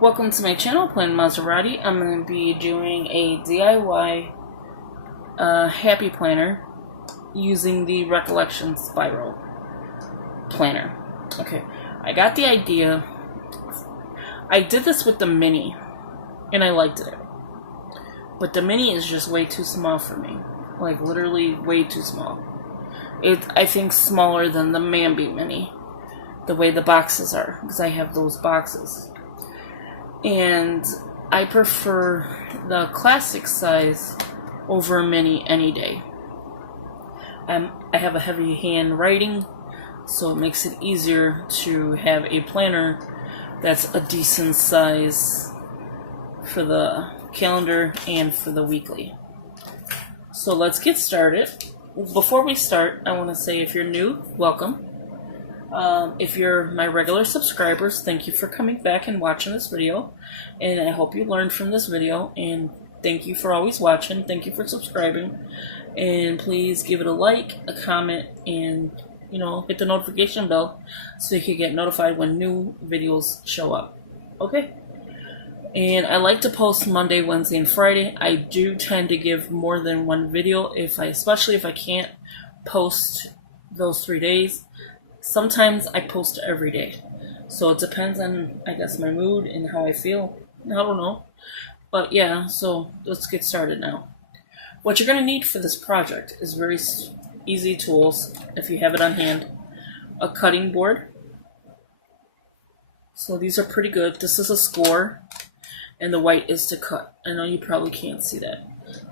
Welcome to my channel, Plain Maserati. I'm going to be doing a DIY happy planner using the Recollections spiral planner. Okay, I got the idea. I did this with the mini, and I liked it. But the mini is just way too small for me. Like, literally way too small. It's, I think, smaller than the Mambi mini. The way the boxes are, because I have those boxes. And I prefer the classic size over a mini any day. I have a heavy handwriting, so it makes it easier to have a planner that's a decent size for the calendar and for the weekly. So let's get started. Before we start, I want to say if you're new, welcome. If you're my regular subscribers, thank you for coming back and watching this video, and I hope you learned from this video, and thank you for always watching. Thank you for subscribing, and please give it a like, a comment, and hit the notification bell so you can get notified when new videos show up. Okay? And I like to post Monday, Wednesday, and Friday. I do tend to give more than one video, especially if I can't post those 3 days. Sometimes I post every day. So it depends on, I guess, my mood and how I feel. I don't know. But yeah, so let's get started now. What you're going to need for this project is very easy tools, if you have it on hand. A cutting board. So these are pretty good. This is a score, and the white is to cut. I know you probably can't see that.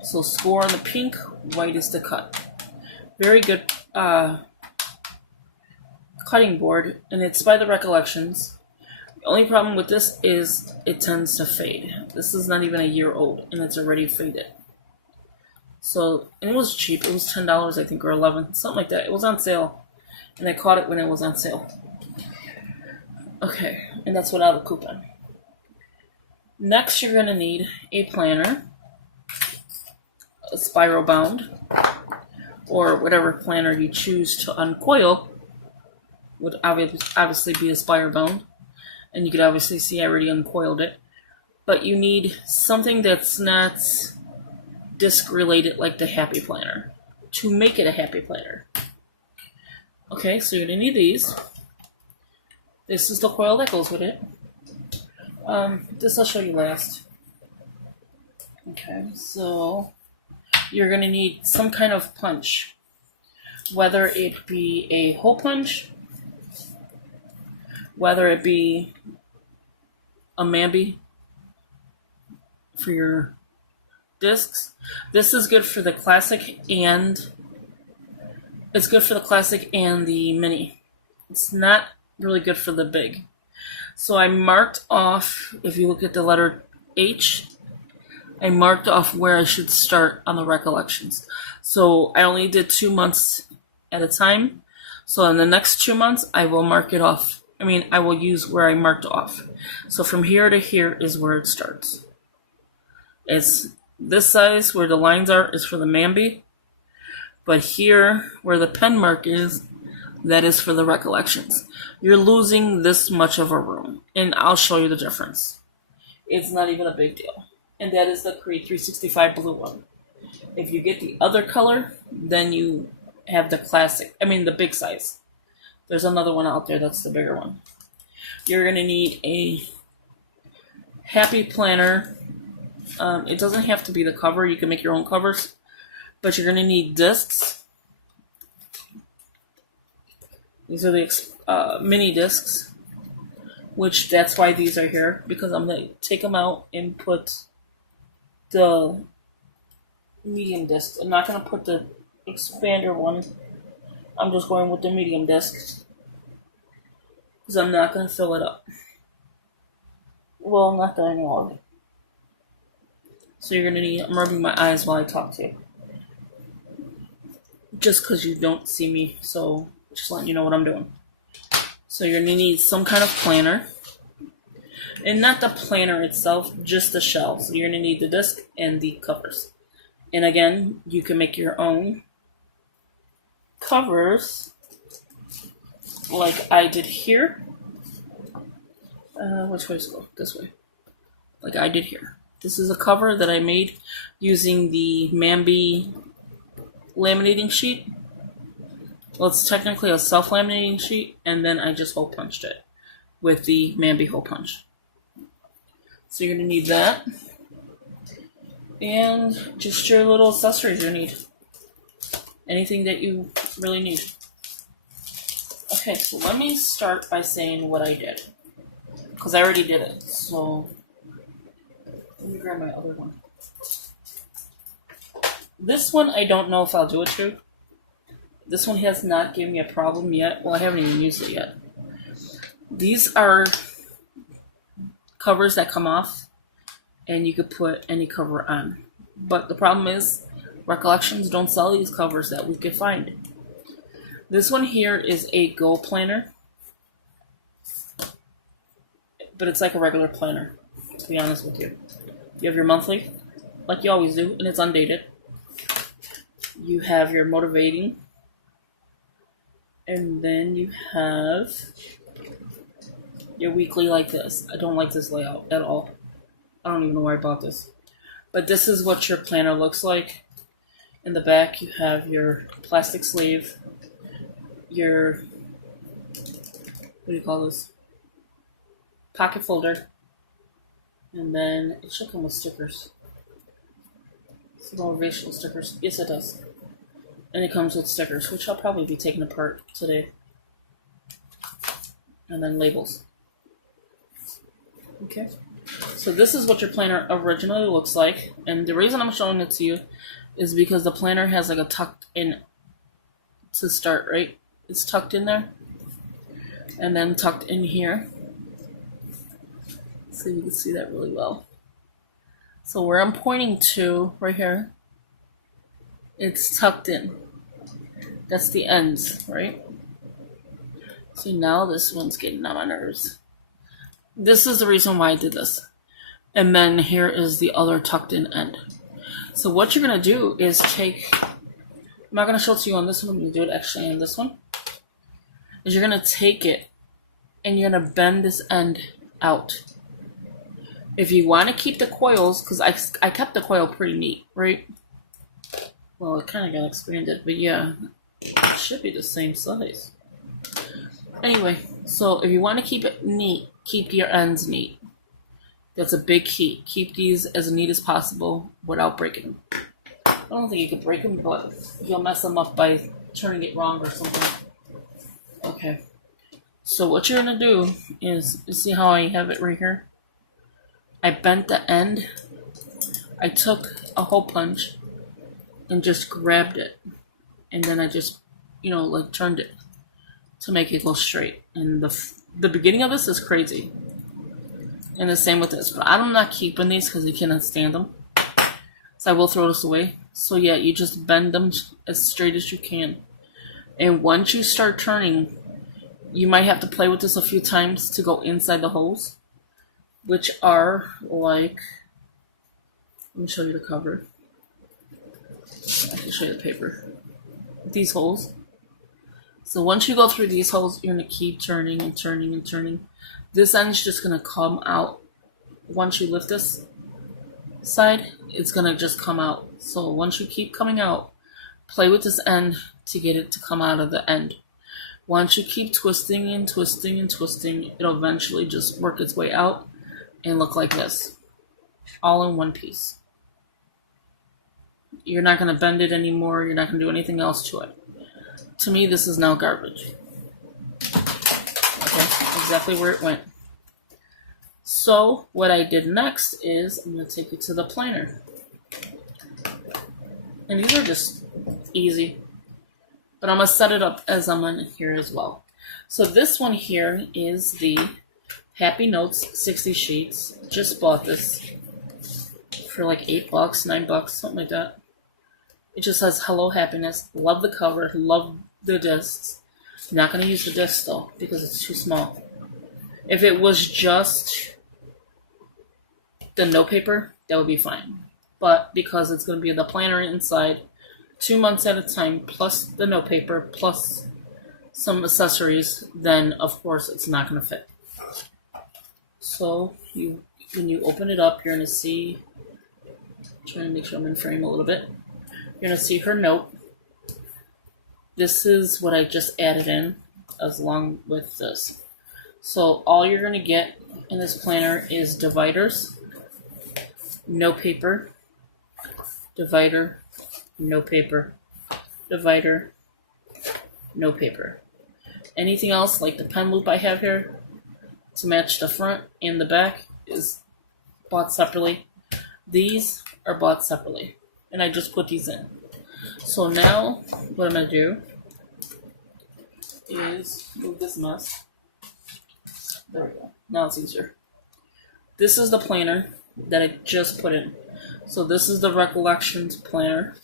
So score on the pink, white is to cut. Very good cutting board, and it's by the Recollections. The only problem with this is it tends to fade. This is not even a year old, and it's already faded. So, and it was cheap. It was $10, I think, or $11, something like that. It was on sale, and I caught it when it was on sale. Okay, and that's without a coupon. Next, you're going to need a planner, a spiral bound, or whatever planner you choose to uncoil. Would obviously be a spiral bound, and you could obviously see I already uncoiled it. But you need something that's not disc related like the happy planner to make it a happy planner. Okay, so you're gonna need these. This is the coil that goes with it. This I'll show you last. Okay, so you're gonna need some kind of punch, whether it be a hole punch, whether it be a Mambi for your discs. This is good for the classic, and it's good for the classic and the mini. It's not really good for the big. So I marked off, if you look at the letter H, I marked off where I should start on the Recollections. So I only did 2 months at a time. So in the next 2 months, I will mark it off. I will use where I marked off. So from here to here is where it starts. It's this size where the lines are is for the Mambi. But here, where the pen mark is, that is for the Recollections. You're losing this much of a room. And I'll show you the difference. It's not even a big deal. And that is the Create 365 blue one. If you get the other color, then you have the classic. The big size. There's another one out there that's the bigger one. You're going to need a happy planner. It doesn't have to be the cover. You can make your own covers. But you're going to need discs. These are the mini discs. Which, that's why these are here. Because I'm going to take them out and put the medium disc. I'm not going to put the expander one. I'm just going with the medium disc because I'm not going to fill it up. Well, not that I know of. So you're going to need, I'm rubbing my eyes while I talk to you. Just because you don't see me, so just letting you know what I'm doing. So you're going to need some kind of planner. And not the planner itself, just the shell. So you're going to need the disc and the covers. And again, you can make your own covers like I did here. Which way to go? This way. like I did here. This is a cover that I made using the Mambi laminating sheet. Well, it's technically a self-laminating sheet, and then I just hole punched it with the Mambi hole punch. So you're going to need that. And just your little accessories you need. Anything that you really need. Okay, so let me start by saying what I did. Because I already did it, so let me grab my other one. This one, I don't know if I'll do it to. This one has not given me a problem yet. Well, I haven't even used it yet. These are covers that come off, and you could put any cover on. But the problem is, Recollections don't sell these covers that we could find. This one here is a Go planner, but it's like a regular planner, to be honest with you. You have your monthly, like you always do, and it's undated. You have your motivating, and then you have your weekly like this. I don't like this layout at all. I don't even know why I bought this. But this is what your planner looks like. In the back, you have your plastic sleeve, your, what do you call this? Pocket folder. And then it should come with stickers. Some motivational stickers. Yes, it does. And it comes with stickers, which I'll probably be taking apart today. And then labels. Okay. So this is what your planner originally looks like. And the reason I'm showing it to you is because the planner has like a tucked in to start, right? It's tucked in there. And then tucked in here. So you can see that really well. So where I'm pointing to, right here, it's tucked in. That's the ends, right? See, now this one's getting on my nerves. This is the reason why I did this. And then here is the other tucked in end. So what you're going to do is take, I'm not going to show it to you on this one, I'm going to do it actually on this one. Is you're going to take it and you're going to bend this end out. If you want to keep the coils, because I kept the coil pretty neat, right? Well, it kind of got expanded, but yeah, it should be the same size. Anyway, so if you want to keep it neat, keep your ends neat. That's a big key. Keep these as neat as possible without breaking them. I don't think you could break them, but you'll mess them up by turning it wrong or something. Okay. So what you're going to do is, you see how I have it right here? I bent the end. I took a hole punch and just grabbed it. And then I just, like turned it to make it go straight. And the beginning of this is crazy. And the same with this. But I'm not keeping these because you cannot stand them. So I will throw this away. So yeah, you just bend them as straight as you can. And once you start turning, you might have to play with this a few times to go inside the holes. Which are like, let me show you the cover. I can show you the paper. These holes. So once you go through these holes, you're going to keep turning and turning and turning. This end's just going to come out. Once you lift this side, it's going to just come out. So once you keep coming out, play with this end to get it to come out of the end. Once you keep twisting and twisting and twisting, it'll eventually just work its way out and look like this. All in one piece. You're not going to bend it anymore. You're not going to do anything else to it. To me, this is now garbage. Okay, exactly where it went. So, what I did next is, I'm going to take you to the planner. And these are just easy. But I'm going to set it up as I'm on here as well. So this one here is the Happy Notes 60 sheets. Just bought this for like $8, $9, something like that. It just says Hello Happiness. Love the cover. Love the discs. I'm not going to use the discs though because it's too small. If it was just the note paper, that would be fine. But because it's going to be the planner inside, 2 months at a time, plus the note paper, plus some accessories, then of course it's not going to fit. So you when you open it up, you're going to see, trying to make sure I'm in frame a little bit, you're going to see her note. This is what I just added in along with this. So all you're going to get in this planner is dividers, no paper, divider, no paper, divider, no paper. Anything else, like the pen loop I have here to match the front and the back, is bought separately. These are bought separately, and I just put these in. So now what I'm going to do is move this mess. There we go. Now it's easier. This is the planner that I just put in. So this is the Recollections planner.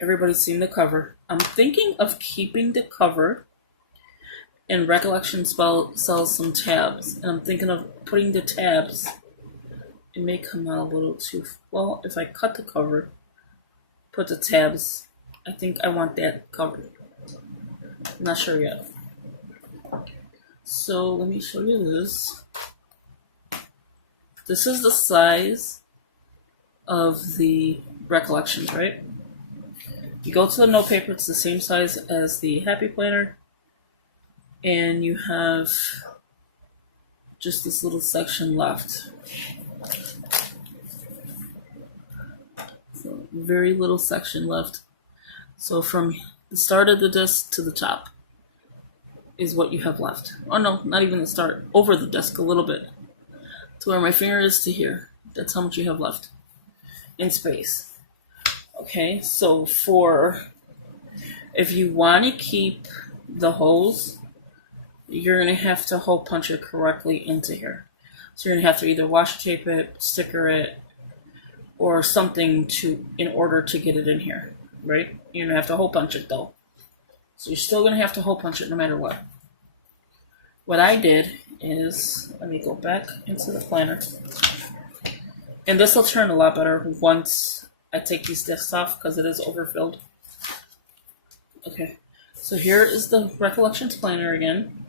Everybody's seen the cover. I'm thinking of keeping the cover, and Recollections sells some tabs, and I'm thinking of putting the tabs. It may come out a little too well if I cut the cover, put the tabs. I think I want that covered. I'm not sure yet. So let me show you this. This is the size of the Recollections, right? You go to the note paper, it's the same size as the Happy Planner, and you have just this little section left. So very little section left. So from the start of the disc to the top is what you have left. Oh no, not even the start. Over the disc a little bit. To where my finger is to here. That's how much you have left in space. Okay, so if you want to keep the holes, you're going to have to hole punch it correctly into here. So you're going to have to either washi tape it, sticker it, or something in order to get it in here, right? You're going to have to hole punch it though. So you're still going to have to hole punch it no matter what. What I did is, let me go back into the planner. And this will turn a lot better once I take these discs off because it is overfilled. Okay, so here is the Recollections planner again.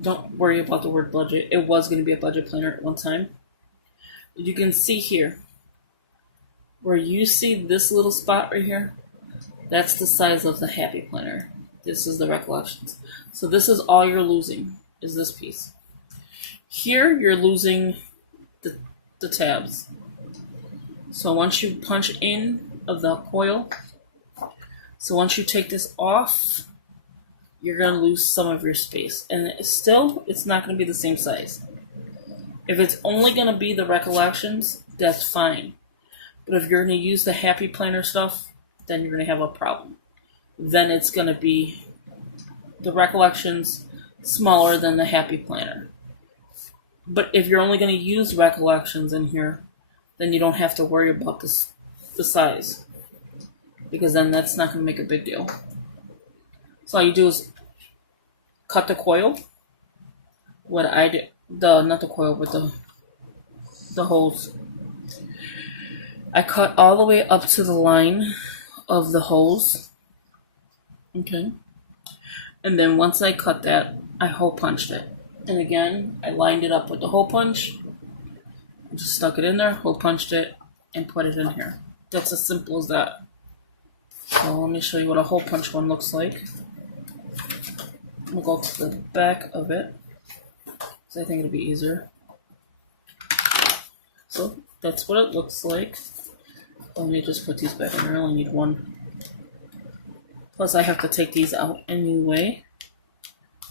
Don't worry about the word budget. It was going to be a budget planner at one time. You can see here, where you see this little spot right here, that's the size of the Happy Planner. This is the Recollections. So this is all you're losing, is this piece. Here, you're losing the tabs. So once you punch in of the coil, so once you take this off, you're going to lose some of your space. And it's not going to be the same size. If it's only going to be the Recollections, that's fine. But if you're going to use the Happy Planner stuff, then you're going to have a problem. Then it's going to be the Recollections smaller than the Happy Planner. But if you're only going to use Recollections in here, then you don't have to worry about the size. Because then that's not going to make a big deal. So all you do is cut the coil. What I did, not the coil, but the holes. I cut all the way up to the line of the holes. Okay. And then once I cut that, I hole punched it. And again, I lined it up with the hole punch. I just stuck it in there, hole punched it, and put it in here. That's as simple as that. So let me show you what a hole punch one looks like. I'm going to go to the back of it, because I think it'll be easier. So that's what it looks like. Let me just put these back in there. I only need one. Plus I have to take these out anyway.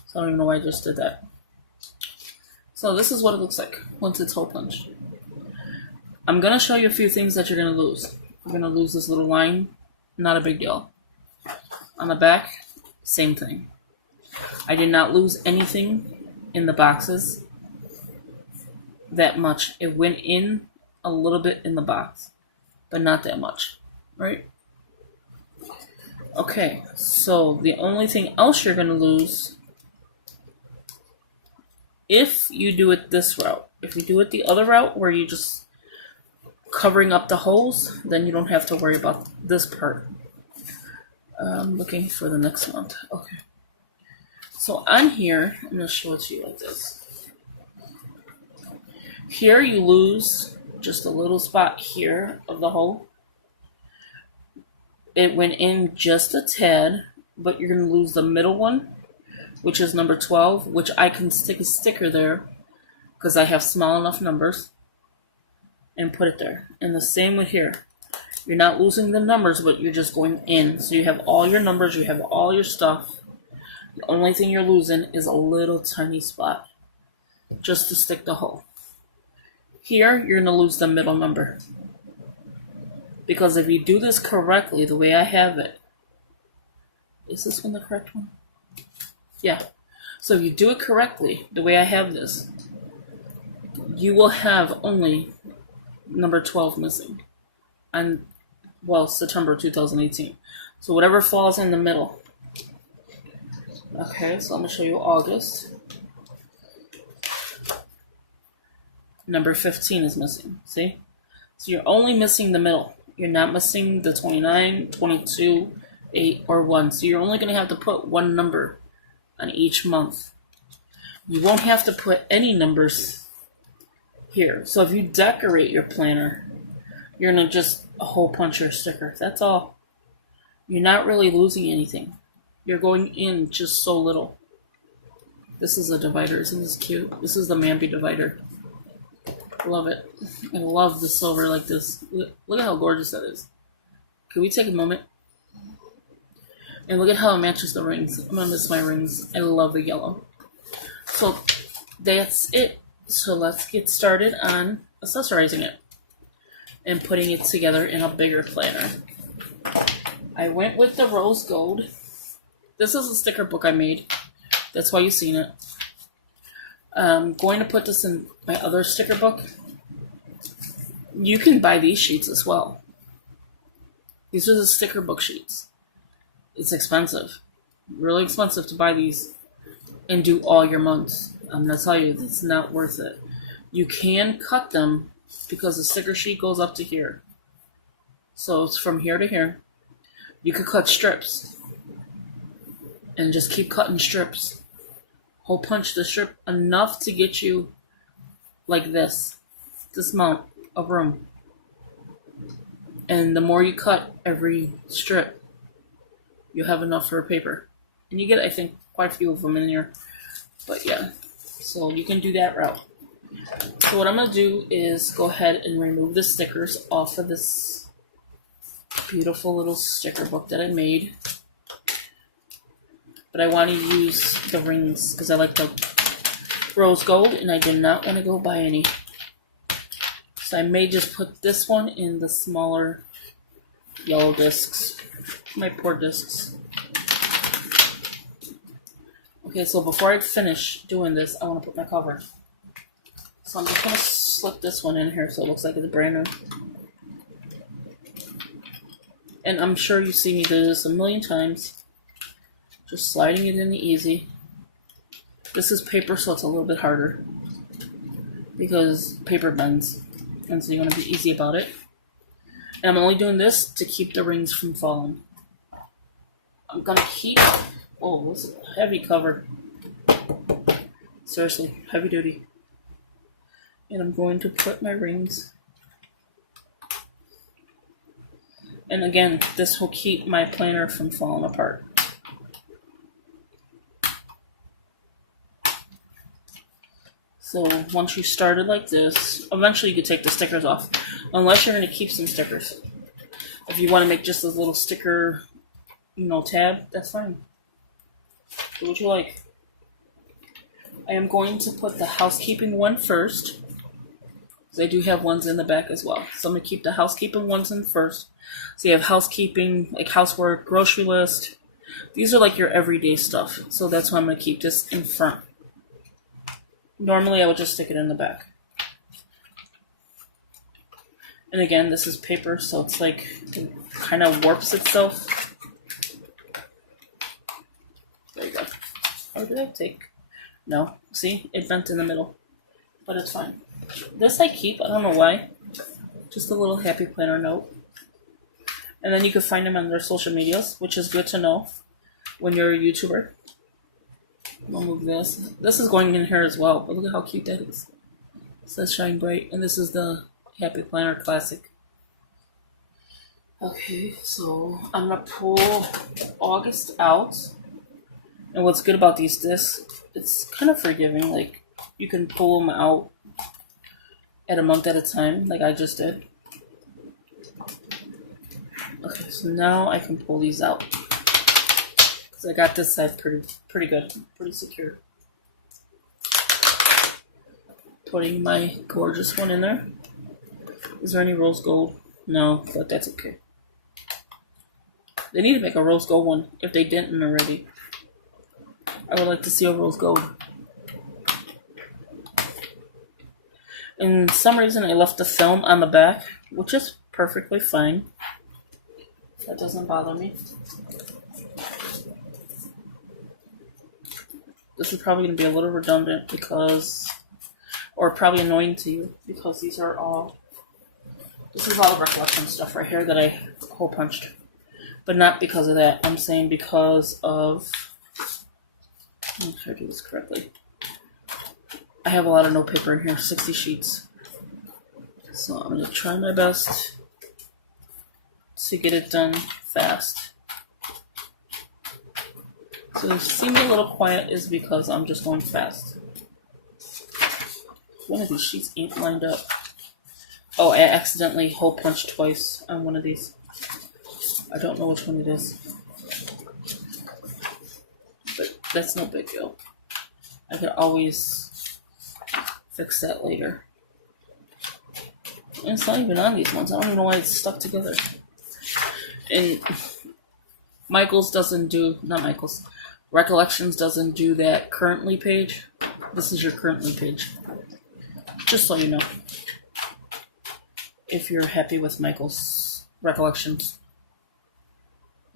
So I don't even know why I just did that. So this is what it looks like once it's hole punched. I'm going to show you a few things that you're going to lose. You're going to lose this little line. Not a big deal. On the back, same thing. I did not lose anything in the boxes that much. It went in a little bit in the box, but not that much, right? Okay, so the only thing else you're going to lose, if you do it this route, if you do it the other route where you just covering up the holes, then you don't have to worry about this part. I'm looking for the next one. Okay. So on here, I'm going to show it to you like this. Here you lose just a little spot here of the hole. It went in just a tad, but you're going to lose the middle one, which is number 12, which I can stick a sticker there because I have small enough numbers and put it there. And the same with here. You're not losing the numbers, but you're just going in. So you have all your numbers, you have all your stuff. The only thing you're losing is a little tiny spot just to stick the hole. Here, you're going to lose the middle number. Because if you do this correctly, the way I have it, is this one the correct one? Yeah. So if you do it correctly, the way I have this, you will have only number 12 missing on, well, September 2018. So whatever falls in the middle. Okay, so I'm going to show you August. Number 15 is missing, see? So you're only missing the middle. You're not missing the 29, 22, 8, or 1. So you're only going to have to put one number on each month. You won't have to put any numbers here. So if you decorate your planner, you're going to just hole punch your sticker. That's all. You're not really losing anything. You're going in just so little. This is a divider. Isn't this cute? This is the Mambi divider. Love it. I love the silver like this. Look at how gorgeous that is. Can we take a moment? And look at how it matches the rings. I'm going to miss my rings. I love the yellow. So that's it. So let's get started on accessorizing it and putting it together in a bigger planner. I went with the rose gold. This is a sticker book I made. That's why you've seen it. I'm going to put this in my other sticker book. You can buy these sheets as well. These are the sticker book sheets. It's expensive. Really expensive to buy these and do all your months. I'm going to tell you, it's not worth it. You can cut them because the sticker sheet goes up to here. So it's from here to here. You could cut strips and just keep cutting strips. Hole punch the strip enough to get you like this amount of room. And the more you cut every strip, you have enough for a paper. And you get, I think, quite a few of them in here. But yeah, so you can do that route. So what I'm going to do is go ahead and remove the stickers off of this beautiful little sticker book that I made. But I want to use the rings because I like the rose gold and I did not want to go buy any. So I may just put this one in the smaller yellow discs. My poor discs. Okay, so before I finish doing this, I want to put my cover. So I'm just going to slip this one in here so it looks like it's brand new. And I'm sure you've seen me do this a million times. Just sliding it in easy. This is paper, so it's a little bit harder because paper bends, and so you want to be easy about it. And I'm only doing this to keep the rings from falling. I'm gonna keep. Oh, this is a heavy cover. Seriously, heavy duty. And I'm going to put my rings. And again, this will keep my planner from falling apart. So once you started like this, eventually you could take the stickers off, unless you're going to keep some stickers. If you want to make just a little sticker, tab, that's fine. Do what you like. I am going to put the housekeeping one first, because I do have ones in the back as well. So I'm going to keep the housekeeping ones in first. So you have housekeeping, like housework, grocery list. These are like your everyday stuff. So that's why I'm going to keep this in front. Normally I would just stick it in the back. And again, this is paper, so it's like, it kind of warps itself. There you go. Or did I take? No. See? It bent in the middle. But it's fine. This I keep. I don't know why. Just a little happy planner note. And then you can find them on their social medias, which is good to know when you're a YouTuber. I'll move this. This is going in here as well, but look at how cute that is. says Shine Bright, and this is the Happy Planner Classic. Okay, so I'm gonna pull August out. And what's good about these discs, it's kind of forgiving. Like, you can pull them out at a month at a time, like I just did. Okay, so now I can pull these out. Because I got this side pretty good, pretty secure. Putting my gorgeous one in there. Is there any rose gold? No, but that's okay. They need to make a rose gold one if they didn't already. I would like to see a rose gold. And some reason I left the film on the back, which is perfectly fine. That doesn't bother me. This is probably going to be a little redundant because, or probably annoying to you, because this is all the Recollection stuff right here that I hole punched. But not because of that. I'm saying because of, I'm trying to do this correctly. I have a lot of notepaper in here, 60 sheets. So I'm going to try my best to get it done fast. So if you see me a little quiet is because I'm just going fast. One of these sheets ain't lined up. Oh, I accidentally hole punched twice on one of these. I don't know which one it is. But that's no big deal. I could always fix that later. And it's not even on these ones. I don't even know why it's stuck together. And Recollections doesn't do that currently page. This is your currently page. Just so you know. If you're happy with Michael's Recollections.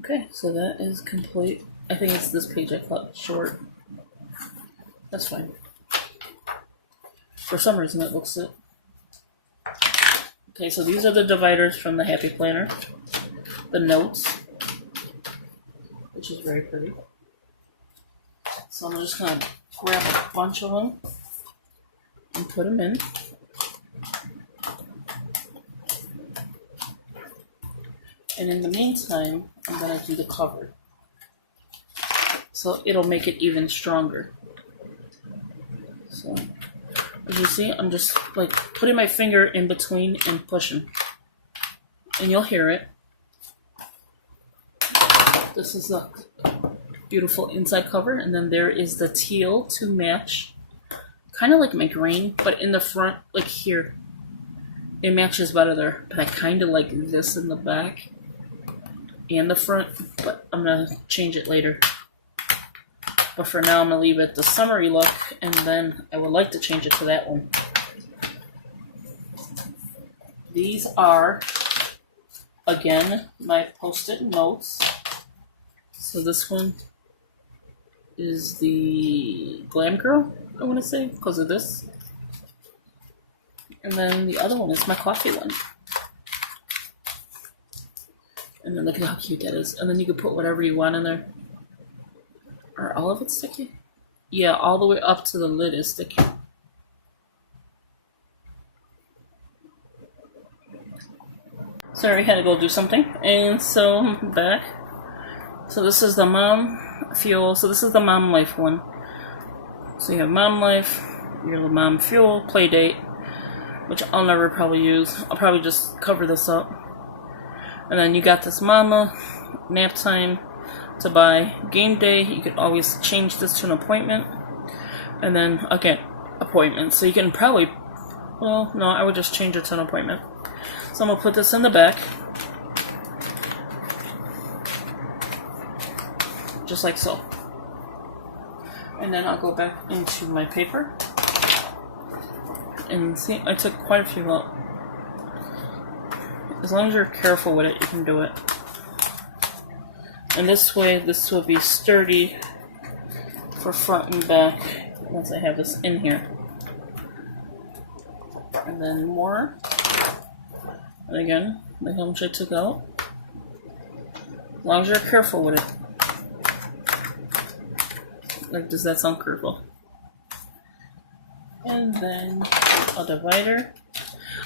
Okay, so that is complete. I think it's this page I cut short. That's fine. For some reason it looks it. Okay, so these are the dividers from the Happy Planner. The notes. Which is very pretty. So I'm just going to grab a bunch of them and put them in. And in the meantime, I'm going to do the cover. So it'll make it even stronger. So, as you see, I'm just like putting my finger in between and pushing. And you'll hear it. This is the beautiful inside cover. And then there is the teal to match. Kind of like my green, but in the front, like here. It matches better there. But I kind of like this in the back. And the front, but I'm going to change it later. But for now, I'm going to leave it the summery look, and then I would like to change it to that one. These are, again, my post-it notes. So this one is the Glam Girl, I want to say, because of this. And then the other one is my coffee one. And then look at how cute that is. And then you can put whatever you want in there. Are all of it sticky? Yeah, all the way up to the lid is sticky. Sorry, I had to go do something. And so, I'm back. So this is the Mom Fuel. So this is the Mom Life one. So you have Mom Life, your Mom Fuel, Playdate, which I'll never probably use. I'll probably just cover this up. And then you got this Mama, Nap Time to buy, Game Day. You could always change this to an appointment. And then, again, appointment. So you can probably, well, no, I would just change it to an appointment. So I'm going to put this in the back. Just like so. And then I'll go back into my paper. And see, I took quite a few out. As long as you're careful with it, you can do it. And this way, this will be sturdy for front and back once I have this in here. And then more. And again, like how much I took out. As long as you're careful with it. Like, does that sound careful? And then a divider.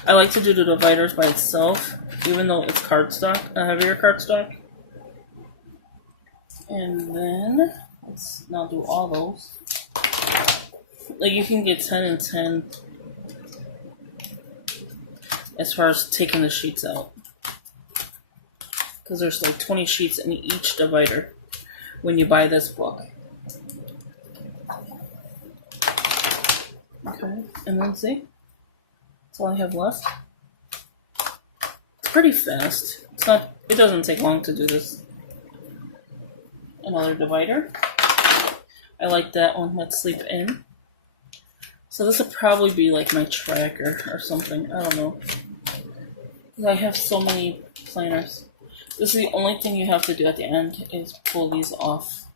I like to do the dividers by itself, even though it's cardstock, a heavier cardstock. And then, let's now do all those. Like, you can get 10 and 10 as far as taking the sheets out. Because there's like 20 sheets in each divider when you buy this book. Okay, and then see? That's all I have left. It's pretty fast. It doesn't take long to do this. Another divider. I like that one. Let's sleep in. So this would probably be like my tracker or something. I don't know. I have so many planners. This is the only thing you have to do at the end is pull these off.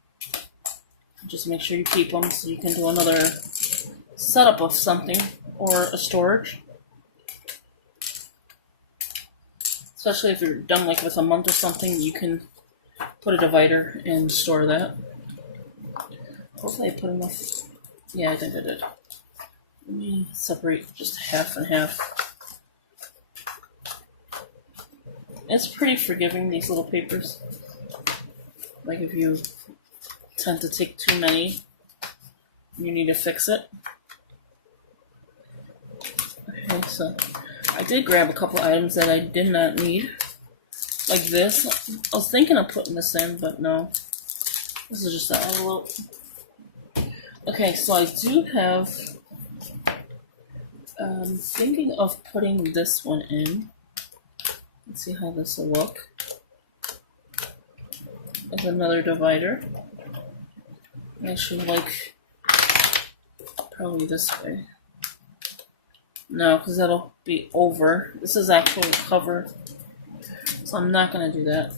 Just make sure you keep them so you can do another setup of something or a storage. Especially if you're done like with a month or something, you can put a divider and store that. Hopefully I put enough. Yeah, I think I did. Let me separate just half and half. It's pretty forgiving, these little papers. Like if you tend to take too many, you need to fix it. Okay, so I did grab a couple items that I did not need. Like this. I was thinking of putting this in, but no. This is just an envelope. Okay, so I do have... thinking of putting this one in. Let's see how this will look. There's another divider. Actually, like, probably this way. No, because that'll be over. This is actually a cover, so I'm not going to do that.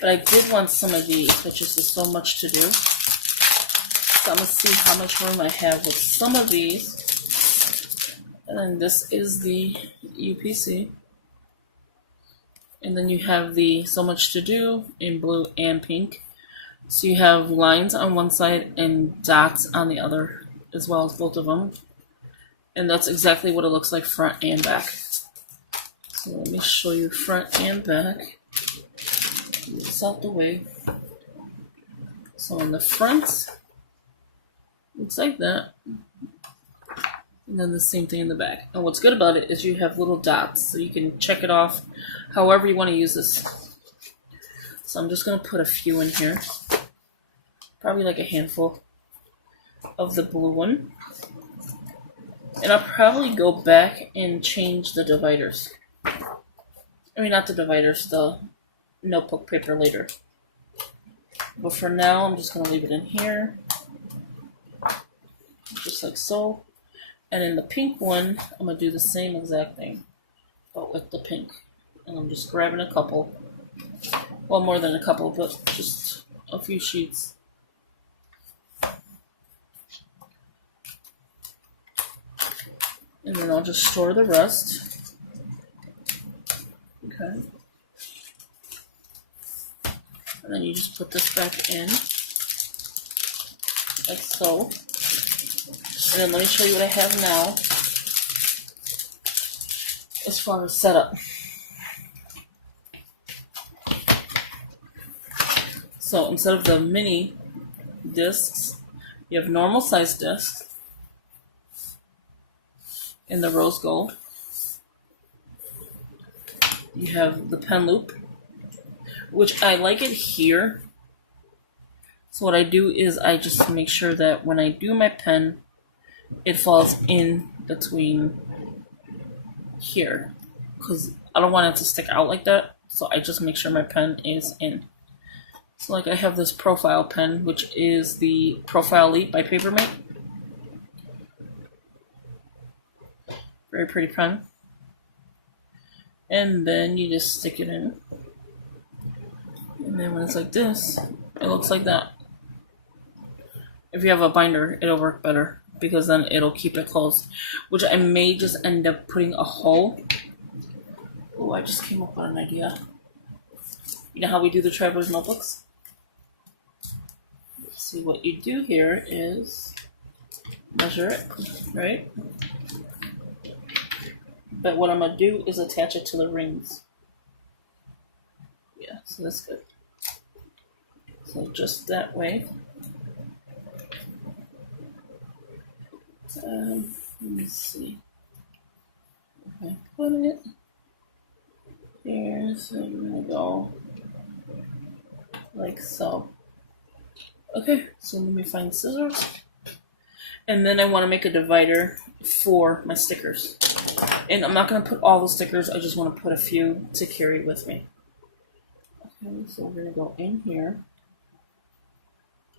But I did want some of these, which is just so much to do. So I'm going to see how much room I have with some of these. And then this is the UPC. And then you have the So Much To Do in blue and pink. So you have lines on one side and dots on the other, as well as both of them. And that's exactly what it looks like front and back. So let me show you front and back. Move this out the way. So on the front, looks like that. And then the same thing in the back. And what's good about it is you have little dots, so you can check it off however you want to use this. So I'm just going to put a few in here. Probably like a handful of the blue one. And I'll probably go back and change the dividers. I mean, not the dividers, the notebook paper later. But for now, I'm just going to leave it in here. Just like so. And in the pink one, I'm going to do the same exact thing, but with the pink. And I'm just grabbing a couple. Well, more than a couple, but just a few sheets. And then I'll just store the rest. Okay. And then you just put this back in, like so. And then let me show you what I have now as far as setup. So instead of the mini discs, you have normal size discs in the rose gold. You have the pen loop, which I like it here. So what I do is I just make sure that when I do my pen, it falls in between here, because I don't want it to stick out like that. So I just make sure my pen is in. So like I have this profile pen, which is the Profile Elite by Papermate. Very pretty pen. And then you just stick it in. And then when it's like this, it looks like that. If you have a binder, it'll work better, because then it'll keep it closed. Which I may just end up putting a hole. Oh, I just came up with an idea. You know how we do the Traveler's Notebooks? Let's see, what you do here is measure it, right? But what I'm going to do is attach it to the rings. Yeah, so that's good. So just that way. Let me see. Okay, put it here, so I'm going to go like so. Okay, so let me find scissors. And then I want to make a divider for my stickers. And I'm not going to put all the stickers, I just want to put a few to carry with me. Okay, so we're going to go in here.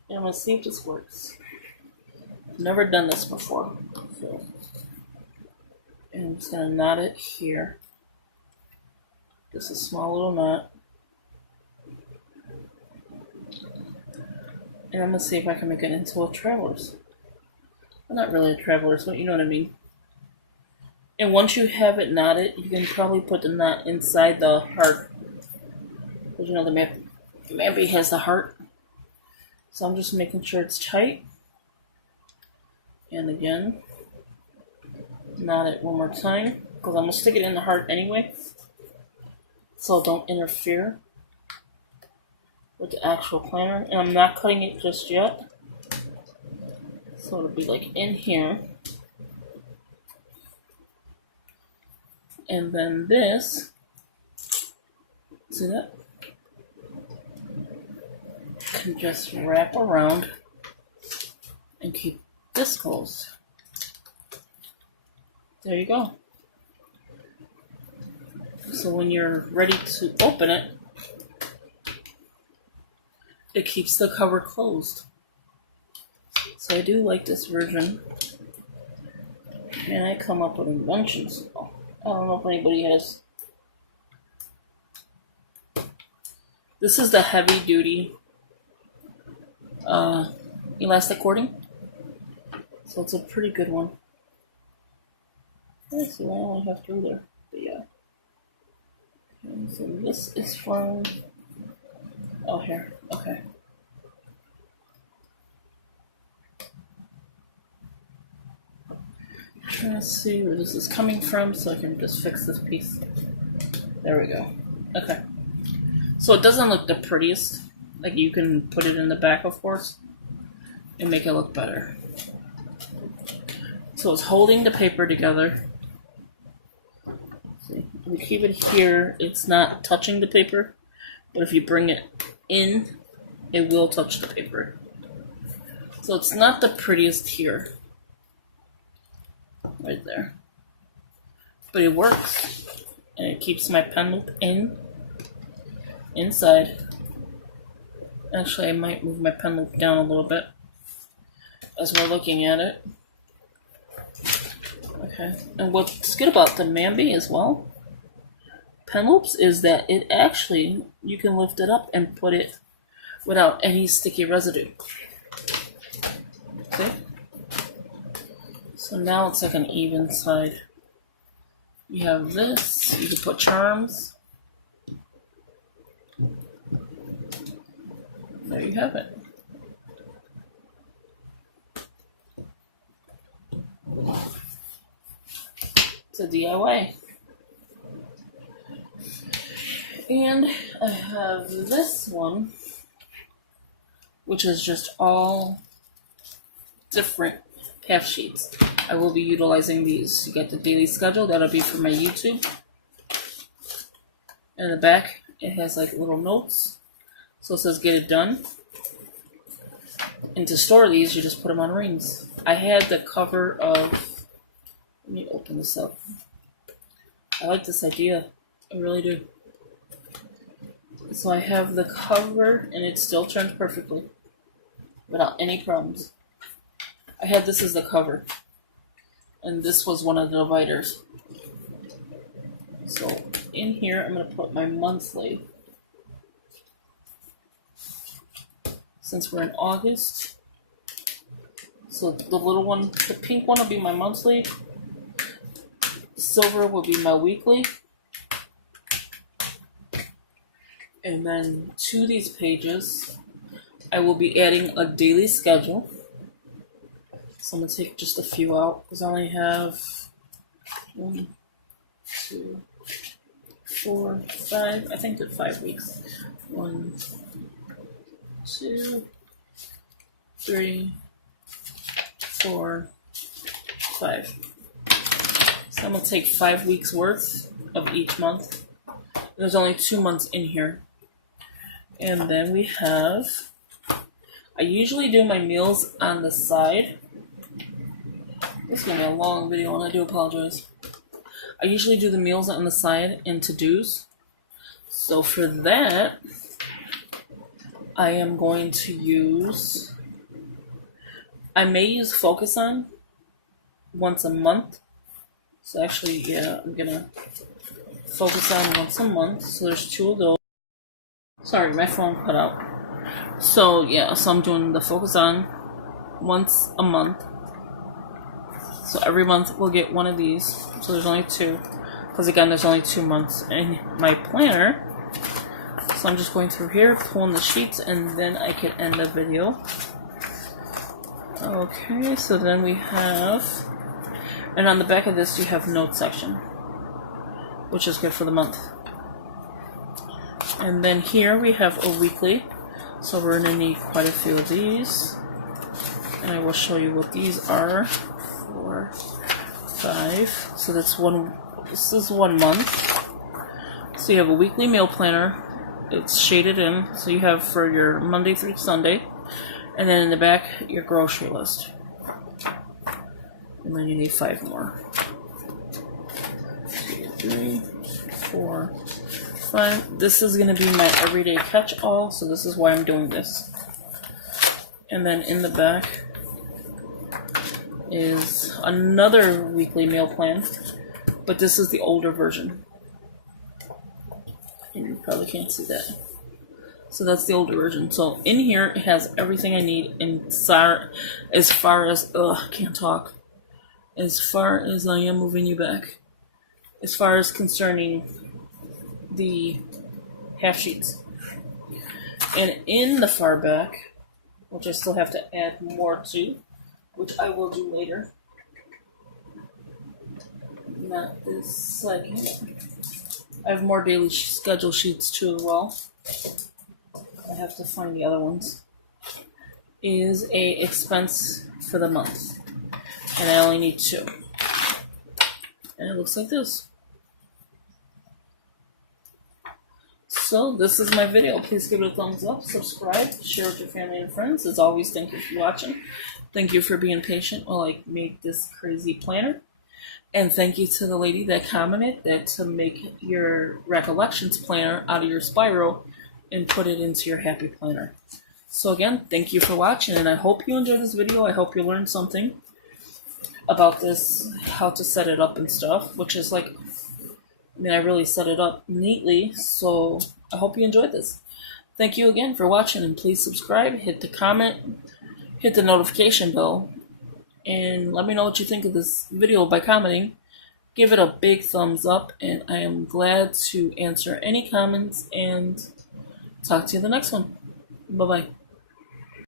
And I'm going to see if this works. I've never done this before. So, and I'm just going to knot it here. Just a small little knot. And I'm going to see if I can make it into a traveler's. Well, not really a traveler's, but you know what I mean. And once you have it knotted, you can probably put the knot inside the heart. Because you know the Mambi has the heart. So I'm just making sure it's tight. And again, knot it one more time. Because I'm going to stick it in the heart anyway. So don't interfere with the actual planner. And I'm not cutting it just yet. So it'll be like in here. And then this, see that? Can just wrap around and keep this closed. There you go. So when you're ready to open it, it keeps the cover closed. So I do like this version. And I come up with inventions. I don't know if anybody has. This is the heavy duty elastic cording. So it's a pretty good one. Let's see, I only have 3 there. But yeah. Okay, so this is from. Oh, here. Okay. Trying to see where this is coming from so I can just fix this piece. There we go. Okay. So it doesn't look the prettiest. Like you can put it in the back, of course, and make it look better. So it's holding the paper together. See, if we keep it here, it's not touching the paper. But if you bring it in, it will touch the paper. So it's not the prettiest here. Right there. But it works. And it keeps my pen loop inside. Actually, I might move my pen loop down a little bit as we're looking at it. Okay. And what's good about the Mambi as well, pen loops, is that it actually, you can lift it up and put it without any sticky residue. See? So now it's like an even side. You have this, you can put charms. There you have it. It's a DIY. And I have this one, which is just all different half sheets. I will be utilizing these to get the daily schedule. That'll be for my YouTube. In the back, it has like little notes. So it says get it done. And to store these, you just put them on rings. I had the cover of, let me open this up. I like this idea. I really do. So I have the cover and it still turns perfectly without any problems. I had this as the cover. And this was one of the dividers. So in here, I'm going to put my monthly. Since we're in August. So the little one, the pink one will be my monthly. Silver will be my weekly. And then to these pages, I will be adding a daily schedule. So I'm going to take just a few out because I only have 1, 2, 4, 5. I think they're 5 weeks. 1, 2, 3, 4, 5. So I'm going to take 5 weeks worth of each month. There's only 2 months in here. And then we have, I usually do my meals on the side. This is going to be a long video and I do apologize. I usually do the meals on the side in to-dos. So for that, I am going to use, I may use Focus On once a month. So actually, yeah, I'm going to Focus On once a month. So there's 2 of those. Sorry, my phone cut out. So yeah, so I'm doing the Focus On once a month. So every month we'll get one of these. So there's only 2. Because again, there's only 2 months in my planner. So I'm just going through here, pulling the sheets, and then I can end the video. Okay, so then we have, and on the back of this you have notes section, which is good for the month. And then here we have a weekly, so we're going to need quite a few of these. And I will show you what these are. 4, 5, so that's one, this is 1 month. So you have a weekly meal planner. It's shaded in, so you have for your Monday through Sunday. And then in the back, your grocery list. And then you need 5 more. 2, 3, 4, 5. This is going to be my everyday catch-all, so this is why I'm doing this. And then in the back is another weekly meal plan, but this is the older version. And you probably can't see that. So that's the older version. So in here it has everything I need as far as can't talk. As far as I am moving you back. As far as concerning the half sheets. And in the far back, which I still have to add more to, which I will do later. Not this second. I have more daily schedule sheets too as well. I have to find the other ones. Is a expense for the month. And I only need 2. And it looks like this. So this is my video. Please give it a thumbs up, subscribe, share with your family and friends. As always, thank you for watching. Thank you for being patient while I made this crazy planner. And thank you to the lady that commented that to make your Recollections planner out of your spiral and put it into your happy planner. So again, thank you for watching, and I hope you enjoyed this video. I hope you learned something about this, how to set it up and stuff, which is like, I mean, I really set it up neatly, so I hope you enjoyed this. Thank you again for watching, and please subscribe, hit the comment, hit the notification bell, and let me know what you think of this video by commenting. Give it a big thumbs up, and I am glad to answer any comments and talk to you in the next one. Bye-bye.